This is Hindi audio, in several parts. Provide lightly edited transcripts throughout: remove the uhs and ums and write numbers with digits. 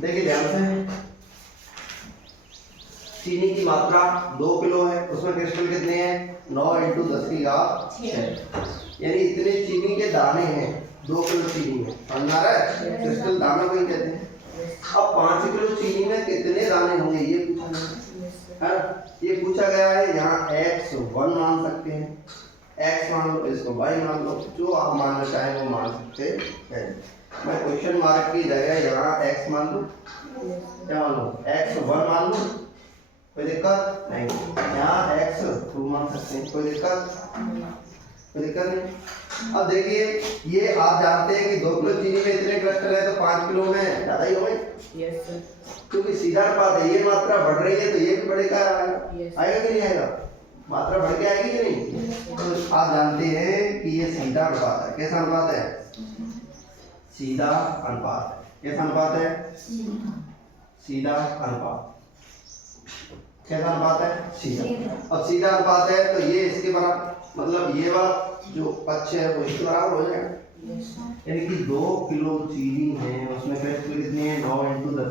देखिए ध्यान से, चीनी की मात्रा 2 किलो है, उसमें क्रिस्टल कितने हैं 9 × 10⁶, यानी इतने चीनी के दाने हैं 2 किलो चीनी में, समझ आ रहा है, क्रिस्टल दाना को ही कहते हैं। अब 5 किलो चीनी में कितने दाने होंगे ये पूछा गया है, ये पूछा गया है। यहाँ x1 मान सकते हैं, x मान लो, इसको y मान लो, जो आप मानना चाहें वो मान सकते हैं। मैं क्वेश्चन मार्क की जगह यहाँ x मान लूँ, क्या मान लो x1 मान लो, कोई दिक्कत नहीं। यहाँ x2 मान सकते हैं, कोई दिक्कत नहीं। अब देखिए ये आप जानते हैं कि 2 किलो चीनी में इतने क्रिस्टल है तो 5 किलो में ज्यादा ही होंगे, यस सर, क्योंकि सीधा अनुपात है, ये मात्रा बढ़ रही है तो ये भी बढ़ेगा, आएगा कि नहीं आएगा, मात्रा बढ़ के आएगी कि नहीं। तो आप जानते हैं कि ये सीधा अनुपात है। कैसा अनुपात है, सीधा अनुपात है। कैसा अनुपात है, सीधा अनुपात। कैसा अनुपात है, सीधा। अब सीधा अनुपात है तो ये इसके बराबर, मतलब ये वाला जो पक्ष है वो इसके बराबर हो जाएगा, यानी कि 2 किलो चीनी है उसमें क्रिस्टल कितने हैं 9 × 10⁶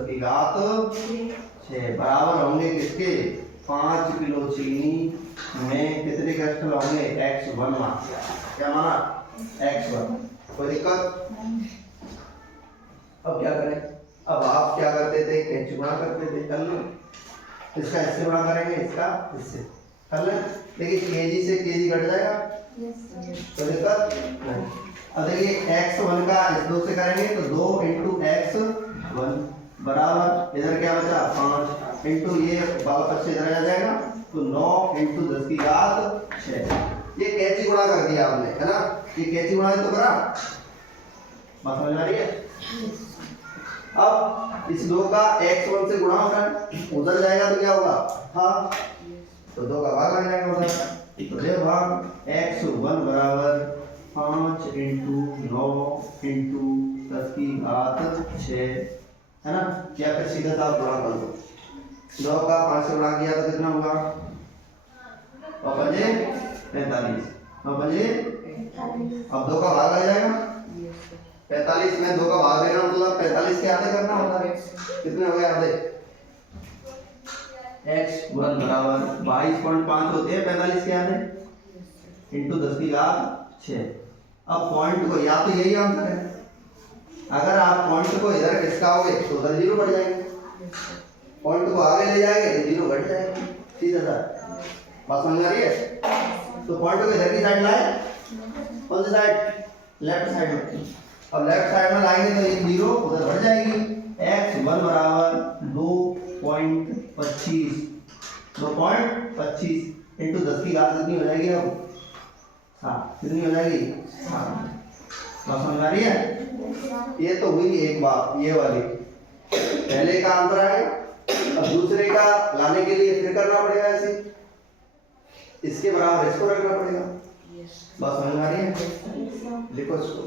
बराबर होंगे किसके, 5 किलो चीनी में कितने क्रिस्टल होंगे, x1 मान दिया, क्या माना x1, कोई दिक्कत। अब क्या करें, अब आप क्या करते थे, कैंची गुणा करते थे, कर लो, इसका इससे गुणा करेंगे, इसका इससे कर ले, देखिए केजी से केजी घट जाएगा, तो दिक्कत नहीं। अब देखिए x1 का इस 2 से करेंगे तो 2 × x1 बराबर, इधर क्या बचा 5 इंटू ये वाला पक्ष इधर आ जाएगा तो 9 × 10⁶। ये कैंची गुणा कर दिया आपने, है ना, ये कैंची गुणा तो करा, बात समझ आ रही है। अब इस 2 का x1 से गुणा होगा, उधर जाएगा तो क्या होगा, हाँ, तो 2 का भाग लग जाएगा उधर, तो देखो भाग x1 बराबर 5 × 9 × 10⁶, है ना। क्या कर सीधा था, गुणा कर दो, 2 का 5 से गुणा किया तो कितना होगा, 45, 45। अब 2 का भाग लग जाएगा 45 में 2 का भाग लेना, मतलब 45 के आधे करना होगा, कितने हो गए आधे, x1 बराबर 22.5 होते हैं 45 के आधे इंटू 10⁶। अब पॉइंट को, या तो यही आंसर है, अगर आप पॉइंट को इधर खिसकाओगे तो उधर 0 बढ़ जाएंगे, पॉइंट को आगे ले जाएंगे तो 0 घट जाएगा, सीधा सा, बात समझ आ रही है। तो पॉइंट को इधर की साइड लाए, कौन सी साइड, लेफ्ट साइड में, और लेफ्ट साइड में लाएंगे तो एक 0 उधर बढ़ जाएगी, x1 बराबर 2.25 इंटू 10 की घात कितनी हो जाएगी, अब 7, कितनी हो जाएगी 7, बात समझ आ रही है। ये तो हुई एक बात, ये वाली पहले का आंसर आएगा, अब दूसरे का लाने के लिए फिर करना पड़ेगा ऐसे, इसके बराबर इसको रखना पड़ेगा, बात समझ आ रही है। लिखो इसको।